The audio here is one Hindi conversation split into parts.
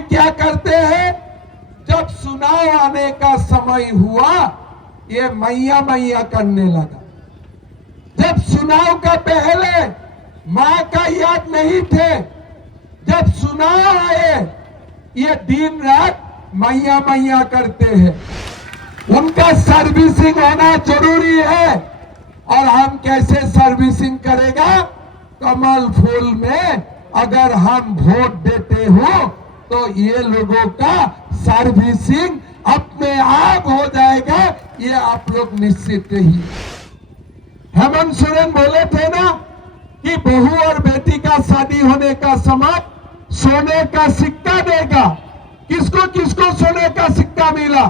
अभी क्या करते हैं, जब चुनाव आने का समय हुआ ये मैया मैया करने लगा। जब चुनाव का पहले मां का याद नहीं थे, जब चुनाव आए ये दिन रात मैया मैया करते हैं। उनका सर्विसिंग होना जरूरी है। और हम कैसे सर्विसिंग करेगा, कमल फूल में अगर हम वोट देते हो तो ये लोगों का सर्विसिंग अपने आप हो जाएगा, ये आप लोग निश्चित रहिए। हेमंत सोरेन बोले थे ना कि बहू और बेटी का शादी होने का समय सोने का सिक्का देगा। किसको किसको सोने का सिक्का मिला,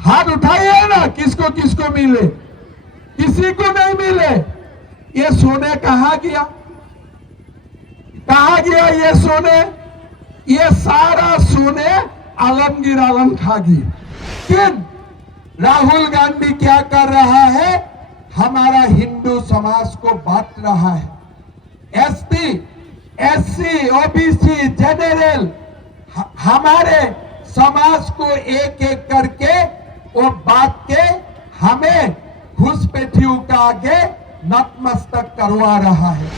हाथ उठाइए ना, किसको किसको मिले, किसी को नहीं मिले। ये सोने कहां गया, कहां गया ये सोने, ये सारा सोने आलमगीर आलम खा गया। लेकिन राहुल गांधी क्या कर रहा है, हमारा हिंदू समाज को बांट रहा है। एसटी, एससी, ओबीसी, जनरल, हमारे समाज को एक एक करके वो बांट के हमें घुसपैठियों का आगे नतमस्तक करवा रहा है।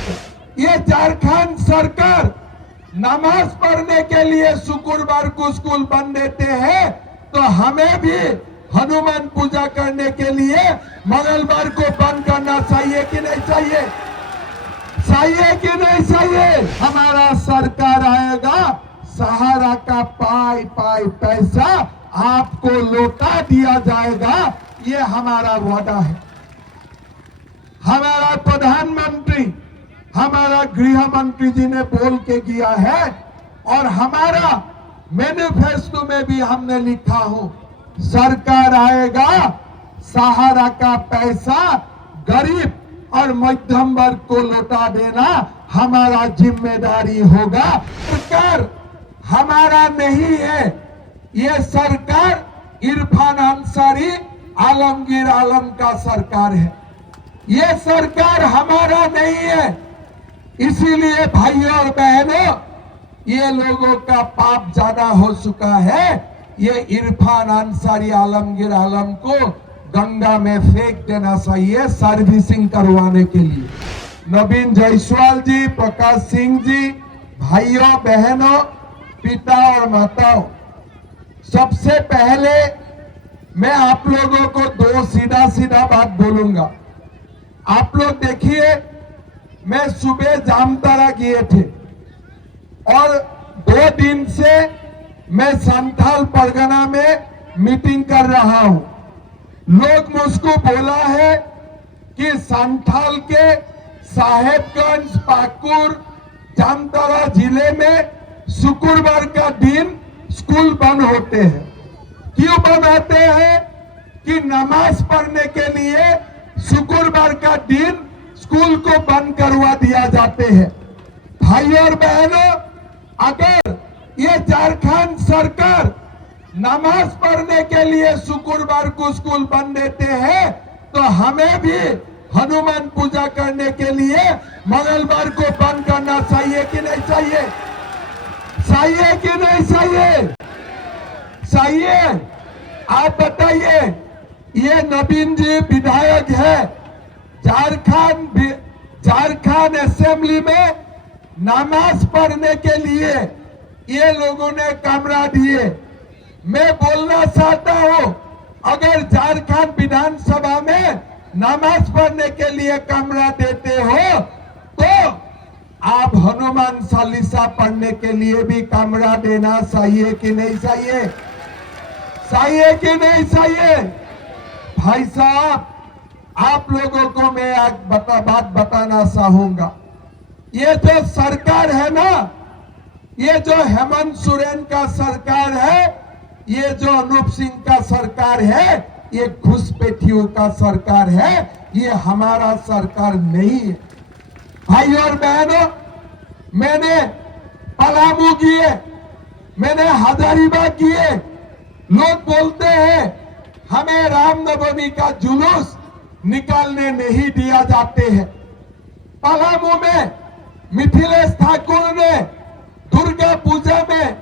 ये झारखंड सरकार नमाज पढ़ने के लिए शुक्रवार को स्कूल बंद देते हैं, तो हमें भी हनुमान पूजा करने के लिए मंगलवार को बंद करना चाहिए कि नहीं चाहिए, चाहिए कि नहीं चाहिए। हमारा सरकार आएगा, सहारा का पाई पाई पैसा आपको लौटा दिया जाएगा, ये हमारा वादा है। हमारा प्रधानमंत्री, हमारा गृह मंत्री जी ने बोल के किया है और हमारा मैनिफेस्टो में भी हमने लिखा हो, सरकार आएगा, सहारा का पैसा गरीब और मध्यम वर्ग को लौटा देना हमारा जिम्मेदारी होगा। सरकार हमारा नहीं है, ये सरकार इरफान अंसारी, आलमगीर आलम का सरकार है, ये सरकार हमारा नहीं है। इसीलिए भाइयों और बहनों, ये लोगों का पाप ज्यादा हो चुका है। ये इरफान अंसारी, आलमगीर आलम को गंगा में फेंक देना चाहिए सर्विसिंग करवाने के लिए। नवीन जायसवाल जी, प्रकाश सिंह जी, भाइयों बहनों, पिता और माताओं, सबसे पहले मैं आप लोगों को दो सीधा सीधा बात बोलूंगा। आप लोग देखिए, मैं सुबह जामताड़ा गए थे और 2 दिन से मैं संथाल परगना में मीटिंग कर रहा हूं। लोग मुझको बोला है कि संथाल के साहेबगंज, पाकुर, जामताड़ा जिले में शुक्रवार का दिन स्कूल बंद होते हैं। क्यों बंद होते हैं? कि नमाज पढ़ने के लिए शुक्रवार का दिन स्कूल को बंद करवा दिया जाते हैं। भाइयों और बहनों, अगर ये झारखंड सरकार नमाज पढ़ने के लिए शुक्रवार को स्कूल बंद देते हैं, तो हमें भी हनुमान पूजा करने के लिए मंगलवार को बंद करना चाहिए कि नहीं चाहिए, चाहिए कि नहीं चाहिए, चाहिए। आप बताइए, ये नवीन जी विधायक है, झारखंड असेंबली में नमाज पढ़ने के लिए ये लोगों ने कमरा दिए। मैं बोलना चाहता हूं, अगर झारखंड विधानसभा में नमाज पढ़ने के लिए कमरा देते हो तो आप हनुमान चालीसा पढ़ने के लिए भी कमरा देना चाहिए कि नहीं चाहिए, चाहिए कि नहीं चाहिए। भाई साहब, आप लोगों को मैं एक बात बताना चाहूंगा। ये जो सरकार है ना, ये जो हेमंत सोरेन का सरकार है, ये जो अनूप सिंह का सरकार है, ये घुसपैठियों का सरकार है, ये हमारा सरकार नहीं है। भाई और बहनों, मैंने पलामू किए, मैंने हजारीबाग किए। लोग बोलते हैं हमें रामनवमी का जुलूस निकालने नहीं दिया जाते हैं। पलामू में मिथिलेश ठाकुर ने दुर्गा पूजा में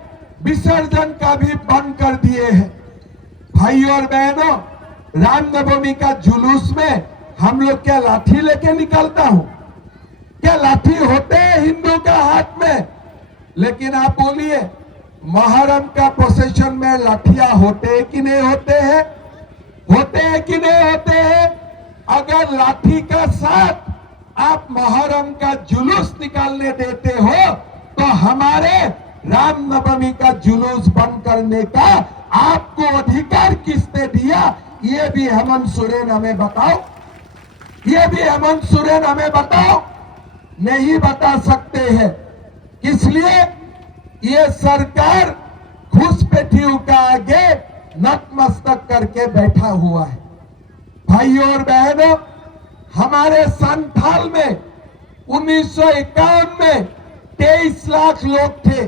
विसर्जन का भी बंद कर दिए हैं। भाइयों और बहनों, रामनवमी का जुलूस में हम लोग क्या लाठी लेके निकलता हूं? क्या लाठी होते हैं हिंदू का हाथ में? लेकिन आप बोलिए, मुहर्रम का प्रोसेशन में लाठियां होते हैं कि नहीं होते हैं? होते हैं कि नहीं होते हैं? अगर लाठी का साथ आप मुहर्रम का जुलूस निकालने देते हो तो हमारे रामनवमी का जुलूस बंद करने का आपको अधिकार किसने दिया? ये भी हेमंत सोरेन हमें बताओ। ये भी हेमंत सोरेन हमें बताओ। नहीं बता सकते हैं। इसलिए ये सरकार घुसपैठियों का आगे नतमस्तक करके बैठा हुआ है। भाइयों और बहनों, हमारे संथाल में 1951 में 23 लाख लोग थे,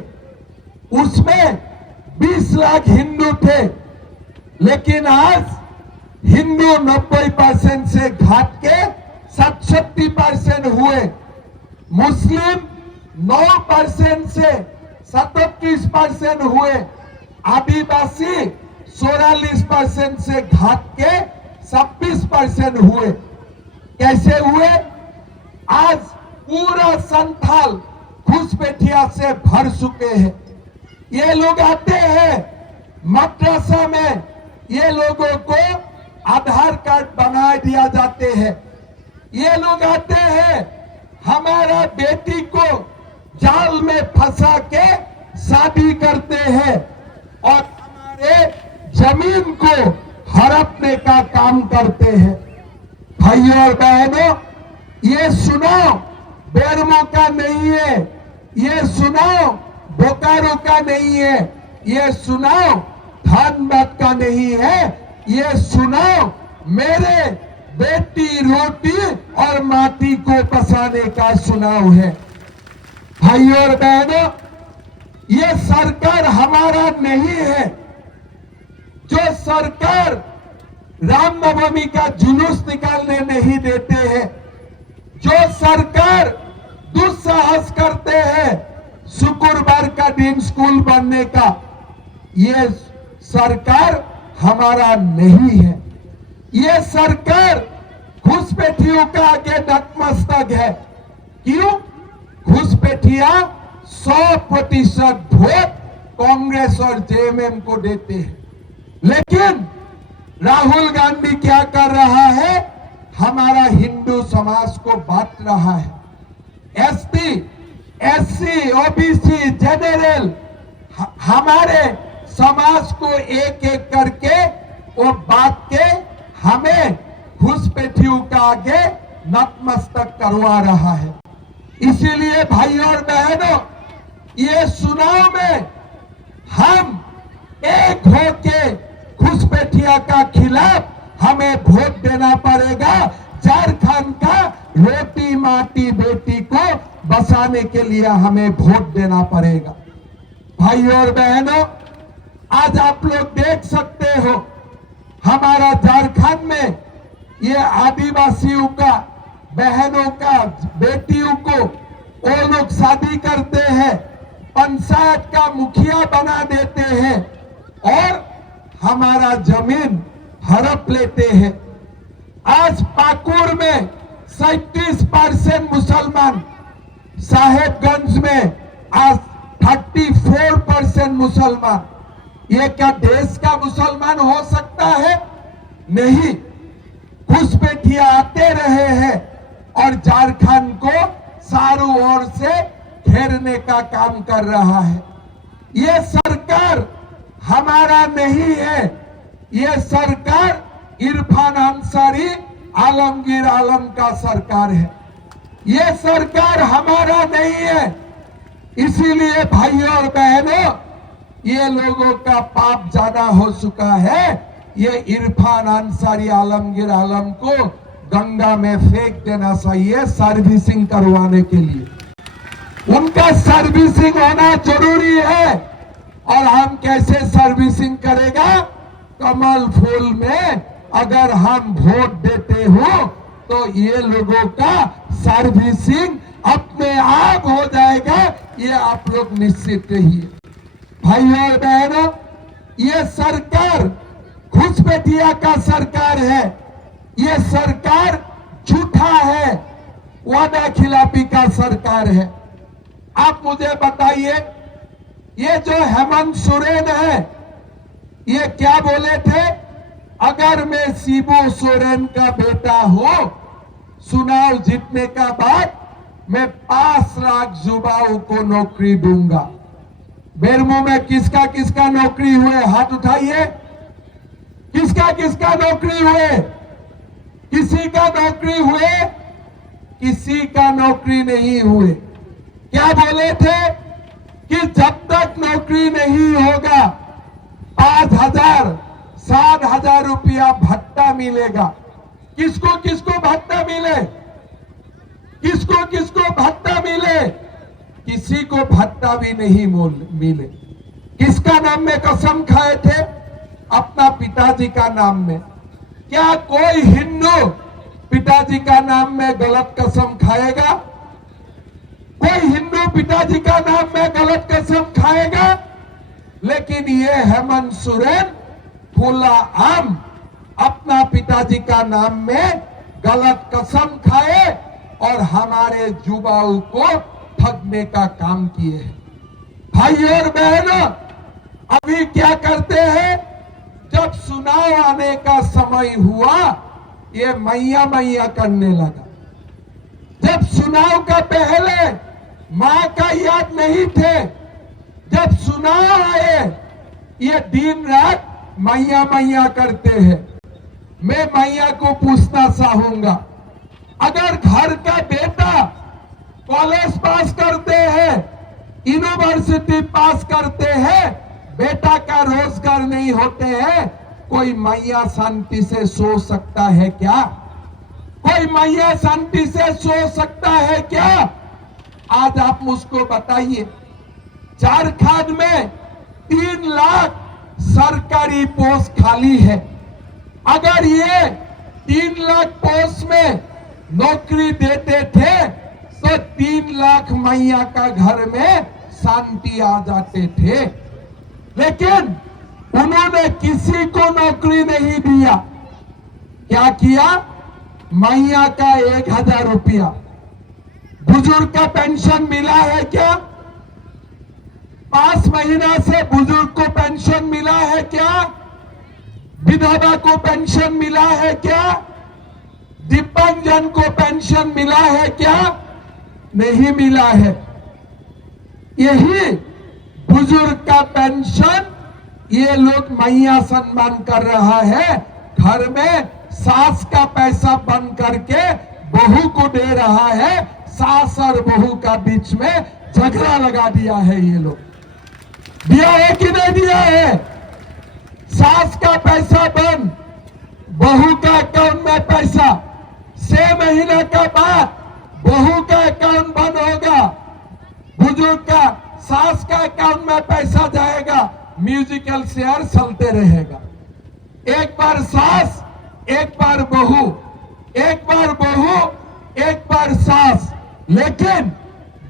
उसमें 20 लाख हिंदू थे। लेकिन आज हिंदू 90% से घट के 67% हुए, मुस्लिम 9% से 37% हुए, आदिवासी 44% से घट के 26% हुए। कैसे हुए? आज पूरा संथाल घुसपैठिया से भर चुके हैं। ये लोग आते हैं मद्रसा में, ये लोगों को आधार कार्ड बना दिया जाते हैं। ये लोग आते हैं, हमारा बेटी को जाल में फंसा के शादी करते हैं और हमारे जमीन को हड़पने का काम करते हैं। भाइयों और बहनों, ये सुनो, बेरमो का नहीं है, ये सुनो, बोकारो का नहीं है, ये सुनो, धनबाद का नहीं है, ये सुनो, मेरे बेटी रोटी और माटी को बसाने का सुनाव है। भाइयों और बहनों, ये सरकार हमारा नहीं है। जो सरकार रामनवमी का जुलूस निकालने नहीं देते हैं, जो सरकार दुस्साहस करते हैं शुक्रवार का दिन स्कूल बनने का, ये सरकार हमारा नहीं है। ये सरकार घुसपैठियों का आगे नतमस्तक है। क्यों? घुसपैठिया 100% वोट कांग्रेस और जेएमएम को देते हैं। लेकिन राहुल गांधी क्या कर रहा है? हमारा हिंदू समाज को बांट रहा है। एसटी, एससी, ओबीसी, जनरल, हमारे समाज को एक एक करके वो बांट के हमें घुसपैठियों का आगे नतमस्तक करवा रहा है। इसीलिए भाइयों और बहनों, ये चुनाव में हम एक होके घुसपैठिया का खिलाफ हमें वोट देना पड़ेगा। झारखंड का रोटी माटी बेटी को बसाने के लिए हमें वोट देना पड़ेगा। भाइयों और बहनों, आज आप लोग देख सकते हो, हमारा झारखंड में ये आदिवासियों का, बहनों का, बेटियों को वो लोग शादी करते हैं, पंचायत का मुखिया बना देते हैं और हमारा जमीन हड़प लेते हैं। आज पाकुड़ में 37% मुसलमान, साहेबगंज में आज 34% मुसलमान। ये क्या देश का मुसलमान हो सकता है? नहीं। घुसपैठिया आते रहे हैं और झारखंड को चारों ओर से घेरने का काम कर रहा है। ये सरकार हमारा नहीं है। ये सरकार इरफान अंसारी, आलमगीर आलम का सरकार है। ये सरकार हमारा नहीं है। इसीलिए भाइयों और बहनों, ये लोगों का पाप ज्यादा हो चुका है। ये इरफान अंसारी, आलमगीर आलम को गंगा में फेंक देना चाहिए सर्विसिंग करवाने के लिए। उनका सर्विसिंग होना जरूरी है। और हम कैसे सर्विसिंग करेगा? कमल फूल में अगर हम वोट देते हो तो ये लोगों का सर्विसिंग अपने आप हो जाएगा। ये आप लोग निश्चित रहिए। भाइयों और बहनों, ये सरकार घुसपैठिया का सरकार है, ये सरकार झूठा है, वादा खिलाफी का सरकार है। आप मुझे बताइए, ये जो हेमंत सोरेन है, ये क्या बोले थे? अगर मैं शिबू सोरेन का बेटा हूं, चुनाव जीतने का बाद मैं 5 लाख युवाओं को नौकरी दूंगा। बेरमो में किसका किसका नौकरी हुए? हाथ उठाइए। किसका किसका नौकरी हुए? किसी का नौकरी हुए? किसी का नौकरी नहीं हुए। क्या बोले थे कि जब तक नौकरी नहीं होगा 5,000 7,000 रुपया भत्ता मिलेगा। किसको किसको भत्ता मिले? किसको किसको भत्ता मिले? किसी को भत्ता भी नहीं मिले। किसका नाम में कसम खाए थे? अपना पिताजी का नाम में। क्या कोई हिंदू पिताजी का नाम में गलत कसम खाएगा? कोई हिंदू पिताजी का नाम में गलत कसम खाएगा? लेकिन ये हेमंत सोरेन खुला आम अपना पिताजी का नाम में गलत कसम खाए और हमारे युवाओं को ठगने का काम किए हैं। भाइयों और बहनों, अभी क्या करते हैं? जब चुनाव आने का समय हुआ, ये मैया मैया करने लगा। जब चुनाव का पहले मां का याद नहीं थे, जब चुनाव आए ये दिन रात मैया मैया करते हैं। मैं मैया को पूछना चाहूंगा, अगर घर का बेटा कॉलेज पास करते हैं, यूनिवर्सिटी पास करते हैं, बेटा का रोजगार नहीं होते हैं, कोई मैया शांति से सो सकता है क्या? कोई मैया शांति से सो सकता है क्या? आज आप मुझको बताइए, झारखंड में 3 लाख सरकारी पोस्ट खाली है। अगर ये 3 लाख पोस्ट में नौकरी देते थे तो 3 लाख मैया का घर में शांति आ जाते थे। लेकिन उन्होंने किसी को नौकरी नहीं दिया। क्या किया? मैया का 1,000 रुपया। बुजुर्ग का पेंशन मिला है क्या? 5 महीना से बुजुर्ग को पेंशन मिला है क्या? विधवा को पेंशन मिला है क्या? दिव्यांगजन को पेंशन मिला है क्या? नहीं मिला है। यही बुजुर्ग का पेंशन ये लोग मैया सम्मान कर रहा है। घर में सास का पैसा बंद करके बहू को दे रहा है। सास और बहू का बीच में झगड़ा लगा दिया है। ये लोग दिया है कि नहीं दिया है? सास का पैसा बंद, बहू का अकाउंट में पैसा। 6 महीने के बाद बहू का अकाउंट बंद होगा, बुजुर्ग का सास का अकाउंट में पैसा जाएगा। म्यूजिकल शेयर चलते रहेगा। एक बार सास, एक बार बहू, एक बार बहू, एक बार सास। लेकिन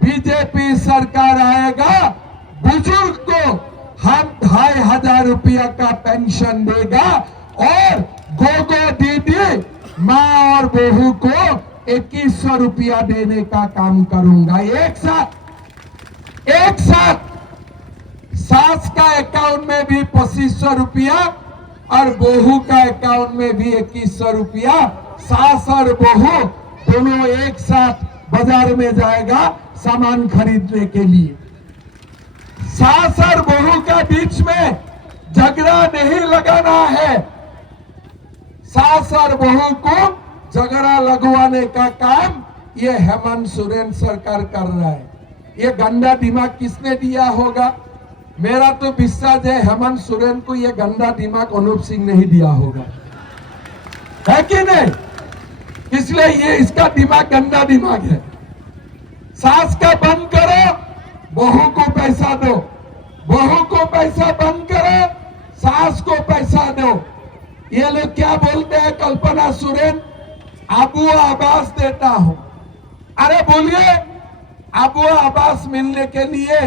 बीजेपी सरकार आएगा, बुजुर्ग को हम 2,500 रुपया का पेंशन देगा और गोगो दीदी माँ और बहू को 2,100 रुपया देने का काम करूंगा। एक साथ सास का अकाउंट में भी 2,500 रुपया और बहू का अकाउंट में भी 2,100 रुपया। सास और बहू दोनों एक साथ बाजार में जाएगा सामान खरीदने के लिए। सास और बहू के बीच में झगड़ा नहीं लगाना है। सास और बहू को झगड़ा लगवाने का काम ये हेमंत सोरेन सरकार कर रहा है। ये गंदा दिमाग किसने दिया होगा? मेरा तो विश्वास है हेमंत सोरेन को ये गंदा दिमाग अनूप सिंह नहीं दिया होगा, है कि नहीं? इसलिए ये इसका दिमाग गंदा दिमाग है। सास का बंद करो, बहू को पैसा दो, बहू को पैसा बंद करो, सास को पैसा दो। ये लोग क्या बोलते हैं? कल्पना सोरेन अबू आवास देता हूं। अरे बोलिए, अबू आवास मिलने के लिए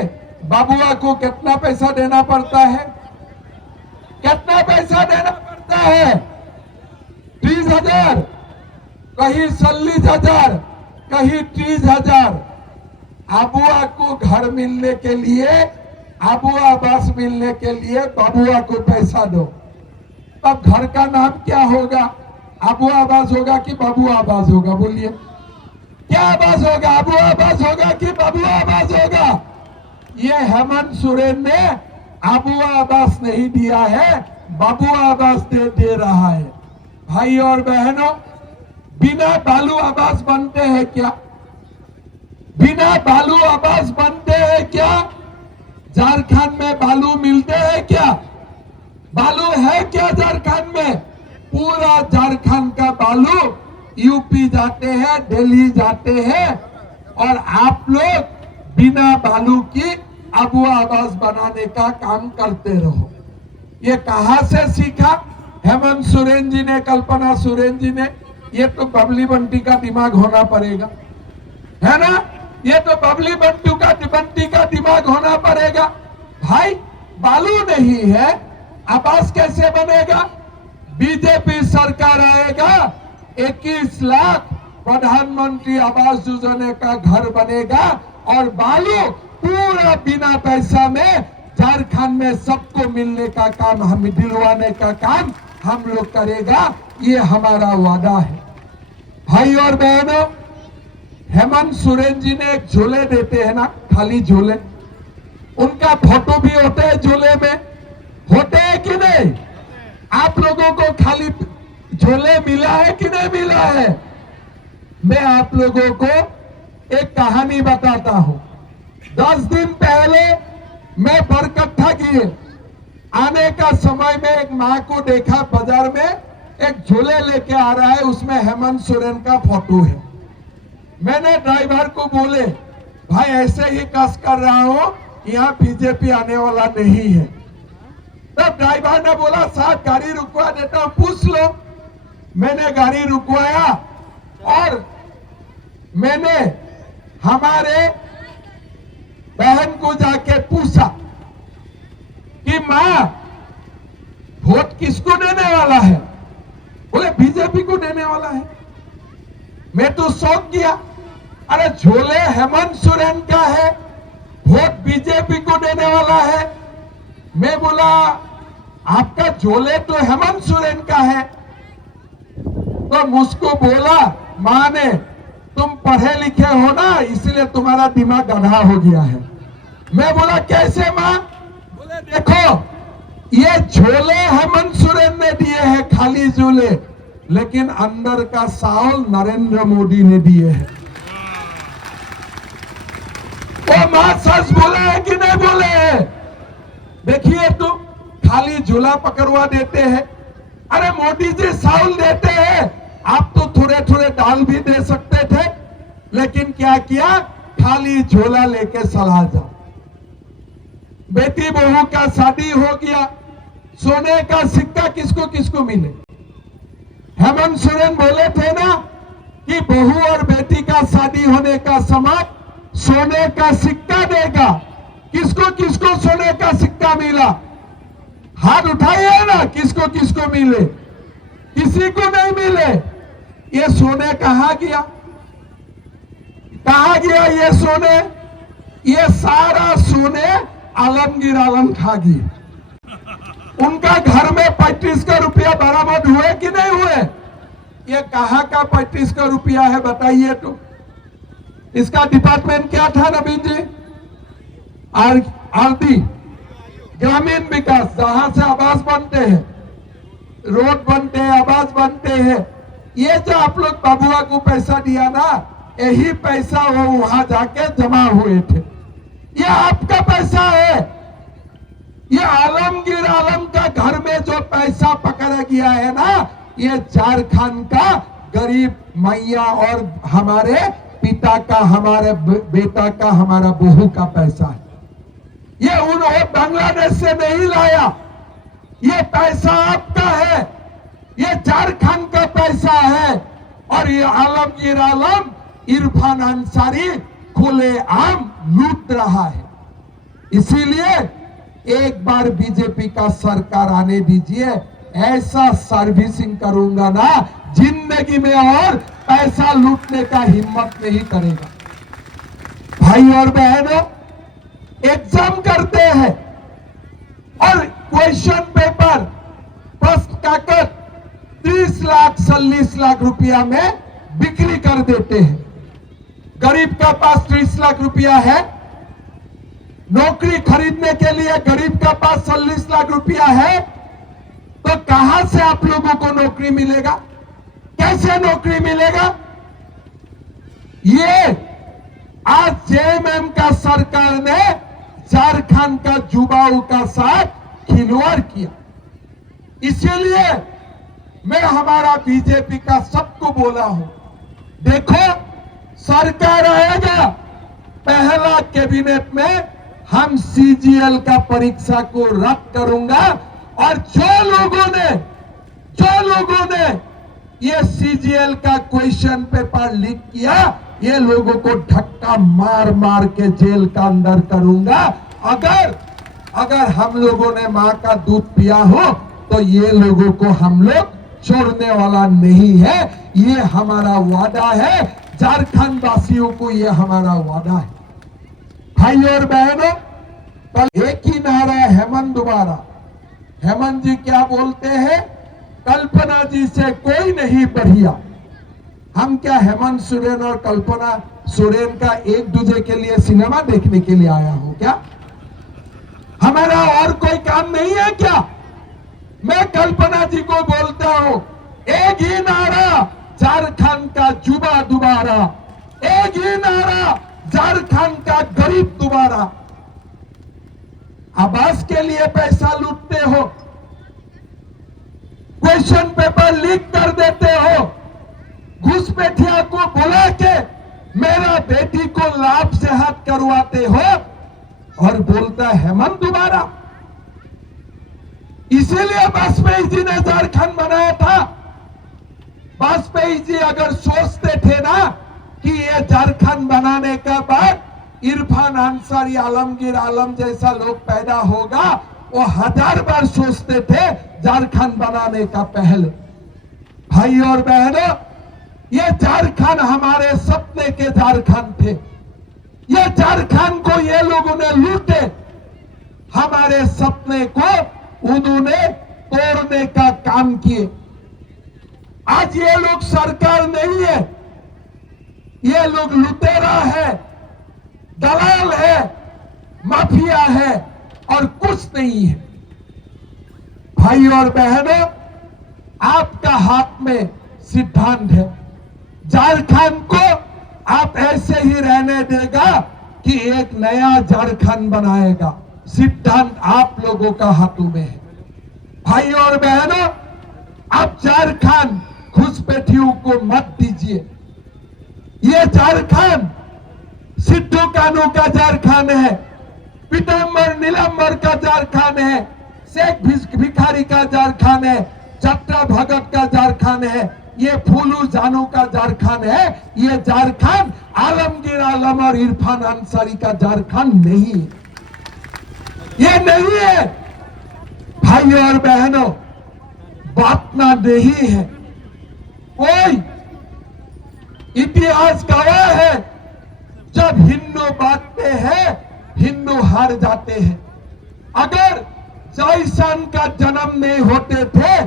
बाबुआ को कितना पैसा देना पड़ता है? कितना पैसा देना पड़ता है? 30,000, कहीं 40,000, कहीं 30,000। आबुआ को घर मिलने के लिए, आबुआ आवास मिलने के लिए बाबुआ को पैसा दो। तब घर का नाम क्या होगा? आबुआ आवास होगा कि बाबुआ आवास होगा? बोलिए, क्या आवास होगा? आबुआ आवास होगा कि बाबुआ आवास होगा? ये हेमंत सोरेन ने आबुआ आवास नहीं दिया है, बाबुआ आवास दे रहा है। भाई और बहनों, बिना बालू आवास बनते हैं क्या? बिना बालू आवास बनते हैं क्या? झारखंड में बालू मिलते हैं क्या? बालू है क्या झारखंड में? पूरा झारखंड का बालू यूपी जाते हैं, दिल्ली जाते हैं, और आप लोग बिना बालू की आबुआ आवास बनाने का काम करते रहो। ये कहां से सीखा? हेमंत सोरेन जी ने, कल्पना सोरेन जी ने। ये तो बबली बंटी का दिमाग होना पड़ेगा, है ना? ये तो बबली बंटी का दिमाग होना पड़ेगा। भाई बालू नहीं है, आवास कैसे बनेगा? बीजेपी सरकार आएगा, 21 लाख प्रधानमंत्री आवास योजना का घर बनेगा, और बालू पूरा बिना पैसा में झारखंड में सबको मिलने का काम, हम दिलवाने का काम हम लोग करेगा। ये हमारा वादा है। भाई और बहनों, हेमंत सोरेन जी ने एक झोले देते हैं ना, खाली झोले, उनका फोटो भी होते हैं झोले में, होते हैं कि नहीं? आप लोगों को खाली झोले मिला है कि नहीं मिला है? मैं आप लोगों को एक कहानी बताता हूं। 10 दिन पहले मैं बरकट्ठा किए आने का समय में एक माँ को देखा बाजार में, एक झोले लेके आ रहा है, उसमें हेमंत सोरेन का फोटो है। मैंने ड्राइवर को बोले, भाई ऐसे ही कस कर रहा हूं, यहाँ बीजेपी आने वाला नहीं है। तब ड्राइवर ने बोला, साहब गाड़ी रुकवा देता हूं, पूछ लो। मैंने गाड़ी रुकवाया और मैंने हमारे बहन को जाके पूछा कि मां वोट किसको देने वाला है? बोले बीजेपी को देने वाला है। मैं तो शौक किया, अरे झोले हेमंत सोरेन का है, वोट बीजेपी को देने वाला है। मैं बोला, आपका झोले तो हेमंत सोरेन का है। तो मुझको बोला मां ने, तुम पढ़े लिखे हो ना, इसलिए तुम्हारा दिमाग गधा हो गया है। मैं बोला कैसे मां? बोले देखो, ये झोले हेमंत सोरेन ने दिए हैं, खाली झोले, लेकिन अंदर का साउल नरेंद्र मोदी ने दिए हैं। वो मां सच बोले है कि नहीं बोले है? देखिए तो खाली झोला पकड़वा देते हैं। अरे मोदी जी साउल देते हैं, आप तो थोड़े थोड़े दाल भी दे सकते थे, लेकिन क्या किया? खाली झोला लेके चला जाओ। बेटी बहू का शादी हो गया, सोने का सिक्का किसको किसको मिले? हेमंत सोरेन बोले थे ना कि बहू और बेटी का शादी होने का समय सोने का सिक्का देगा। किसको किसको सोने का सिक्का मिला? हाथ उठाइए ना, किसको किसको मिले? किसी को नहीं मिले। ये सोने कहां गया? कहां गया ये सोने? ये सारा सोने आलमगीर आलम खा गए। उनका घर में 35 का रुपया बरामद हुए कि नहीं हुए? ये कहां का 35 का रुपया है बताइए तो? इसका डिपार्टमेंट क्या था नवीन जी? आरती, ग्रामीण विकास, जहां से आवास बनते हैं, रोड बनते हैं, आवास बनते हैं। ये जो आप लोग बाबुआ को पैसा दिया ना, यही पैसा वो वहां जाके जमा हुए थे। ये आपका पैसा है। ये आलमगीर आलम का घर में जो पैसा पकड़ा गया है ना, ये झारखंड का गरीब मैया और हमारे पिता का, हमारे बेटा का, हमारा बहू का पैसा है। ये उन्होंने बांग्लादेश से नहीं लाया, ये पैसा आपका है, ये झारखंड का पैसा है। और ये आलमगीर आलम, इरफान अंसारी खुले आम लूट रहा है। इसीलिए एक बार बीजेपी का सरकार आने दीजिए, ऐसा सर्विसिंग करूंगा ना, जिंदगी में और पैसा लूटने का हिम्मत नहीं करेगा। भाई और बहनों, एग्जाम करते हैं और क्वेश्चन पेपर, प्रश्न कागज 30 लाख 40 लाख रुपया में बिक्री कर देते हैं। गरीब का पास 30 लाख रुपया है, नौकरी खरीदने के लिए गरीब का पास 40 लाख रुपया है, तो कहां से आप लोगों को नौकरी मिलेगा? कैसे नौकरी मिलेगा? ये आज जेएमएम का सरकार ने झारखंड का युवाओं का साथ खिलवाड़ किया। इसीलिए मैं हमारा बीजेपी का सबको बोला हूं, देखो सरकार आएगा, पहला कैबिनेट में हम सीजीएल का परीक्षा को रद्द करूंगा, और जो लोगों ने ये सीजीएल का क्वेश्चन पेपर लीक किया, ये लोगों को धक्का मार मार के जेल का अंदर करूंगा। अगर हम लोगों ने मां का दूध पिया हो तो ये लोगों को हम लोग छोड़ने वाला नहीं है। ये हमारा वादा है, झारखंड वासियों को ये हमारा वादा है। भाई और बहनों, कल एक ही नारा है, हेमंत दोबारा। हेमंत जी क्या बोलते हैं? कल्पना जी से कोई नहीं बढ़िया। हम क्या हेमंत सोरेन और कल्पना सोरेन का एक दूसरे के लिए सिनेमा देखने के लिए आया हूं क्या? हमारा और कोई काम नहीं है क्या? मैं कल्पना जी को बोलता हूं, एक ही नारा, झारखंड का युवा दोबारा। एक ही नारा, झारखंड का गरीब दोबारा। आवास के लिए पैसा लूटते हो, क्वेश्चन पेपर लीक कर देते हो, घुसपैठिया को बुला के मेरा बेटी को लाभ से हाथ करवाते हो, और बोलता है हेमंत दोबारा। इसीलिए वाजपेयी जी ने झारखंड बनाया था। वाजपेयी जी अगर सोचते थे ना कि ये झारखंड बनाने का बाद इरफान अंसारी, आलमगीर आलम जैसा लोग पैदा होगा, वो 1000 बार सोचते थे झारखंड बनाने का पहले। भाई और बहनों, ये झारखंड हमारे सपने के झारखंड थे। ये झारखंड को ये लोगों ने लूटे, हमारे सपने को उन्होंने तोड़ने का काम किए। आज ये लोग सरकार नहीं है, ये लोग लुटेरा है, दलाल है, माफिया है, और कुछ नहीं है। भाई और बहनों, आपका हाथ में सिद्धांत है। झारखंड को आप ऐसे ही रहने देगा कि एक नया झारखंड बनाएगा? सिद्धांत आप लोगों का हाथों में है। भाई और बहनों, आप झारखंड घुसपैठियों को मत दीजिए। ये झारखंड सिद्धू कानू का झारखंड है, पीताम्बर नीलांबर का झारखंड है, शेख भिखारी का झारखंड है, चट्टा भगत का झारखंड है, ये फूलू जानू का झारखंड है। ये झारखंड आलमगीर आलम और इरफान अंसारी का झारखंड नहीं है, ये नहीं है। भाई और बहनों, बांटना नहीं है। कोई इतिहास गवाह है, जब हिंदू बांटते हैं हिंदू हार जाते हैं। अगर जयसन का जन्म नहीं होते थे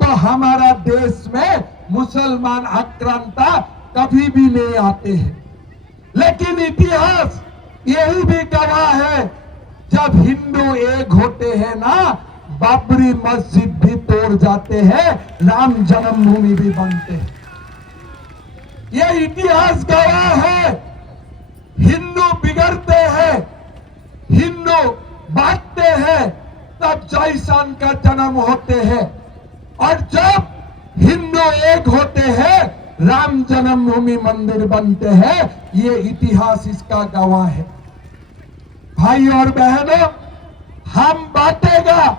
तो हमारा देश में मुसलमान आक्रांता कभी भी नहीं आते हैं। लेकिन इतिहास यही भी गवाह है, जब हिंदू एक होते हैं ना, बाबरी मस्जिद भी तोड़ जाते हैं, राम जन्मभूमि भी बनते हैं। यह इतिहास गवाह है। हिंदू बिगड़ते हैं, हिंदू बांटते हैं, तब जयसन का जन्म होते हैं, और जब हिंदू एक होते हैं, राम जन्मभूमि मंदिर बनते हैं। ये इतिहास इसका गवाह है। भाई और बहनों, हम बांटेगा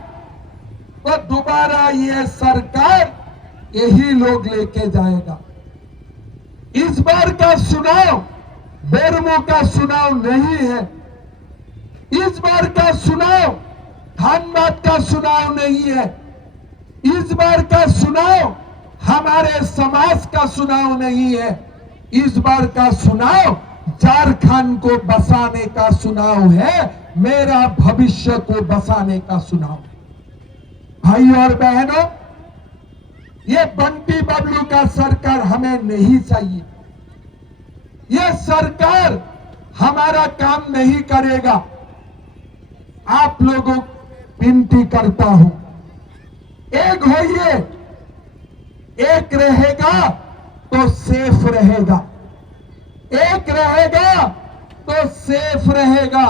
तो दोबारा ये सरकार यही लोग लेके जाएगा। इस बार का चुनाव बेरमो का चुनाव नहीं है। इस बार का चुनाव धनबाद का चुनाव नहीं है। इस बार का चुनाव हमारे समाज का चुनाव नहीं है। इस बार का चुनाव झारखंड को बसाने का चुनाव है, मेरा भविष्य को बसाने का चुनाव। भाई और बहनों, ये बंटी बबलू का सरकार हमें नहीं चाहिए। ये सरकार हमारा काम नहीं करेगा। आप लोगों को विनती करता हूं, एक होइए, एक रहेगा तो सेफ रहेगा, एक रहेगा तो सेफ रहेगा।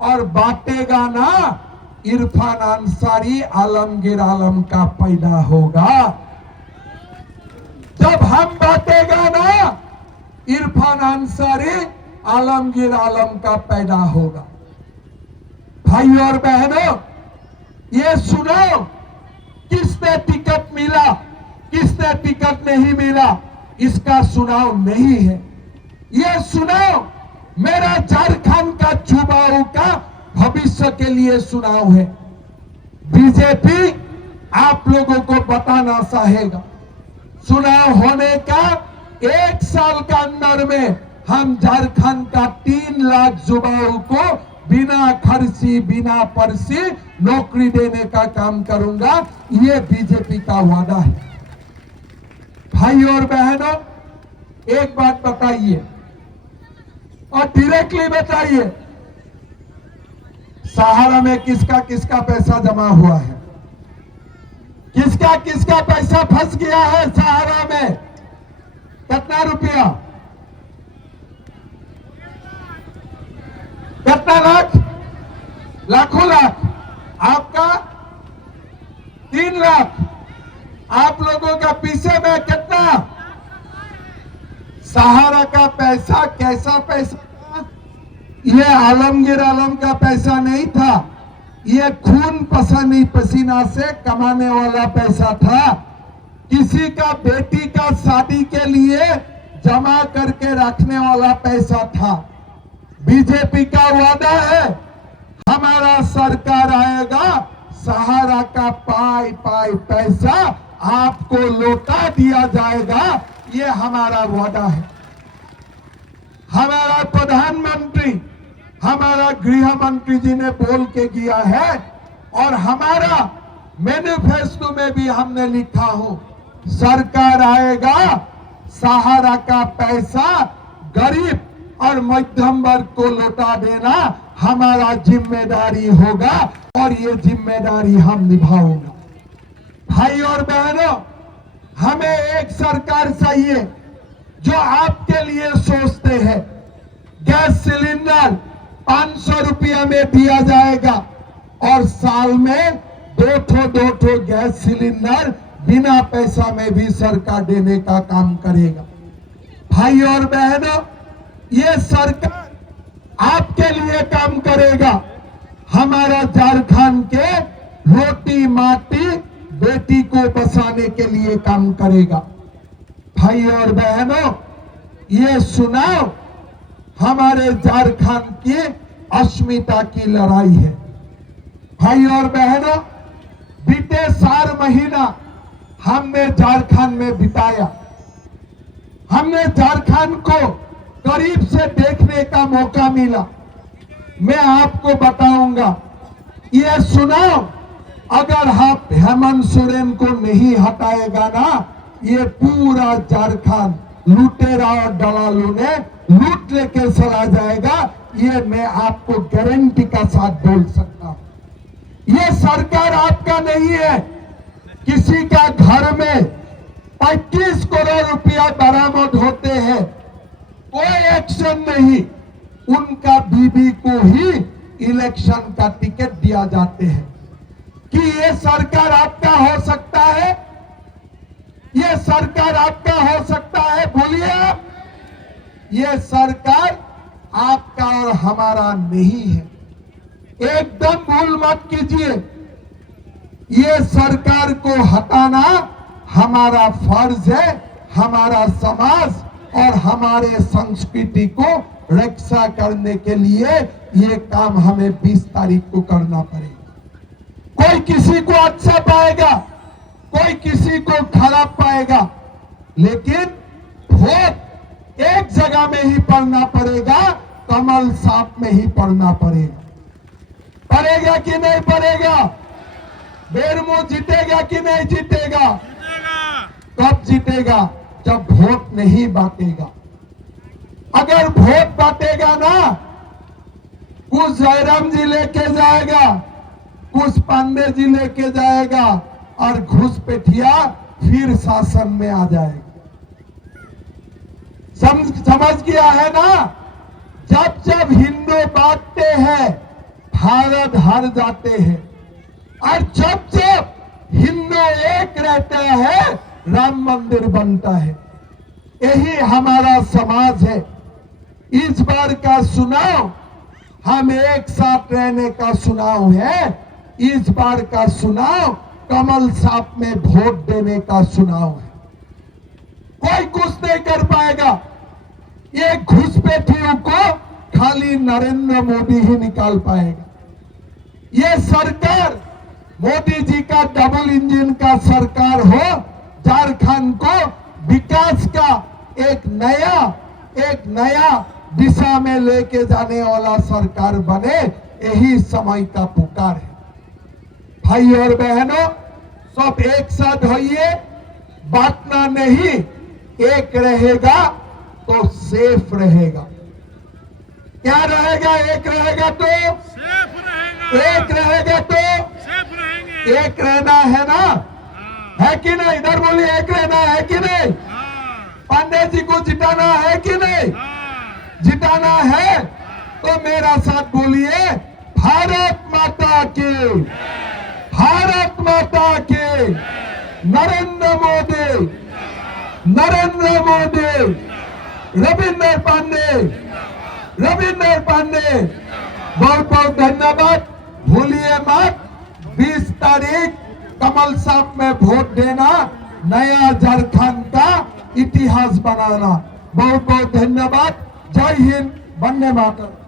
और बांटेगा ना, इरफान अंसारी आलमगीर आलम का पैदा होगा। जब हम बांटेगा ना, इरफान अंसारी आलमगीर आलम का पैदा होगा। भाई और बहनों, ये सुनो, किसने टिकट मिला, किसने टिकट नहीं मिला, इसका चुनाव नहीं है। ये चुनाव मेरा झारखंड का युवाओं का भविष्य के लिए चुनाव है। बीजेपी आप लोगों को बताना चाहेगा, चुनाव होने का 1 साल का अंदर में हम झारखंड का 3 लाख युवाओं को बिना खर्ची बिना पर्ची नौकरी देने का काम करूंगा। ये बीजेपी का वादा है। भाई और बहनों, एक बात बताइए और डायरेक्टली बताइए, सहारा में किसका किसका पैसा जमा हुआ है? किसका किसका पैसा फंस गया है सहारा में? कितना रुपया? कितना लाख? लाखों लाख। आपका 3 लाख। आप लोगों का पीछे में कितना? सहारा का पैसा कैसा पैसा था? ये आलमगीर आलम का पैसा नहीं था, ये खून पसीना से कमाने वाला पैसा था। किसी का बेटी का शादी के लिए जमा करके रखने वाला पैसा था। बीजेपी का वादा है, हमारा सरकार आएगा, सहारा का पाई पाई पैसा आपको लौटा दिया जाएगा। ये हमारा वादा है। हमारा प्रधानमंत्री, हमारा गृह मंत्री जी ने बोल के गया है और हमारा मैनिफेस्टो में भी हमने लिखा हो, सरकार आएगा, सहारा का पैसा गरीब और मध्यम वर्ग को लौटा देना हमारा जिम्मेदारी होगा और ये जिम्मेदारी हम निभाऊंगा। भाई और बहनों, हमें एक सरकार चाहिए जो आपके लिए सोचते हैं। गैस सिलेंडर 500 रुपया में दिया जाएगा और साल में 2 गैस सिलेंडर बिना पैसा में भी सरकार देने का काम करेगा। भाई और बहनों, ये सरकार आपके लिए काम करेगा। हमारा झारखंड के रोटी माटी बेटी को बसाने के लिए काम करेगा। भाई और बहनों, ये चुनाव हमारे झारखंड की अस्मिता की लड़ाई है। भाई और बहनों, बीते 4 महीना हमने झारखंड में बिताया। हमने झारखंड को करीब से देखने का मौका मिला। मैं आपको बताऊंगा, ये चुनाव अगर आप हेमंत सोरेन को नहीं हटाएगा ना, ये पूरा झारखंड लुटेरा और दलालों ने लूट लेके चला जाएगा। ये मैं आपको गारंटी का साथ बोल सकता हूं। ये सरकार आपका नहीं है। किसी का घर में 25 करोड़ रुपया बरामद होते हैं, कोई एक्शन नहीं। उनका बीबी को ही इलेक्शन का टिकट दिया जाते हैं। कि ये सरकार आपका हो सकता है? ये सरकार आपका हो सकता है? बोलिए आप। ये सरकार आपका और हमारा नहीं है। एकदम भूल मत कीजिए। ये सरकार को हटाना हमारा फर्ज है। हमारा समाज और हमारे संस्कृति को रक्षा करने के लिए ये काम हमें 20 तारीख को करना पड़ेगा। कोई किसी को अच्छा पाएगा, कोई किसी को खराब पाएगा, लेकिन वोट एक जगह में ही पड़ना पड़ेगा, कमल साफ में ही पड़ना पड़ेगा। पड़ेगा कि नहीं पड़ेगा? बेरमो जीतेगा कि नहीं जीतेगा? कब जीतेगा? जब वोट नहीं बांटेगा। अगर वोट बांटेगा ना, कुछ जयराम जी लेके जाएगा, कुछ पांडे जी लेके जाएगा और घुसपैठिया फिर शासन में आ जाएगा। समझ गया है ना? जब जब हिंदू बांटते हैं भारत हार जाते हैं, और जब जब हिंदू एक रहता है राम मंदिर बनता है। यही हमारा समाज है। इस बार का चुनाव हम एक साथ रहने का चुनाव है। इस बार का चुनाव कमल साफ में वोट देने का चुनाव है। कोई कुछ नहीं कर पाएगा। ये घुसपैठियों को खाली नरेंद्र मोदी ही निकाल पाएगा। ये सरकार मोदी जी का डबल इंजन का सरकार हो, झारखंड को विकास का एक नया दिशा में लेके जाने वाला सरकार बने, यही समय का पुकार है। भाई और बहनों, सब एक साथ होइए, बांटना नहीं, एक रहेगा तो सेफ रहेगा। क्या रहेगा? एक रहेगा तो सेफ रहेगा, एक रहेगा तो सेफ रहेंगे। एक रहना है ना, है कि नहीं? इधर बोलिए, एक रहना है कि नहीं? पांडे जी को जिताना है कि नहीं? जिताना है तो मेरा साथ बोलिए, भारत माता की, भारत माता की, नरेंद्र मोदी, नरेंद्र मोदी, रविंद्र पांडे, रविंद्र पांडे। बहुत बहुत धन्यवाद। भूलिए मत, 20 तारीख कमल साफ में वोट देना, नया झारखंड का इतिहास बनाना। बहुत बहुत धन्यवाद। जय हिंद, वंदे मातरम।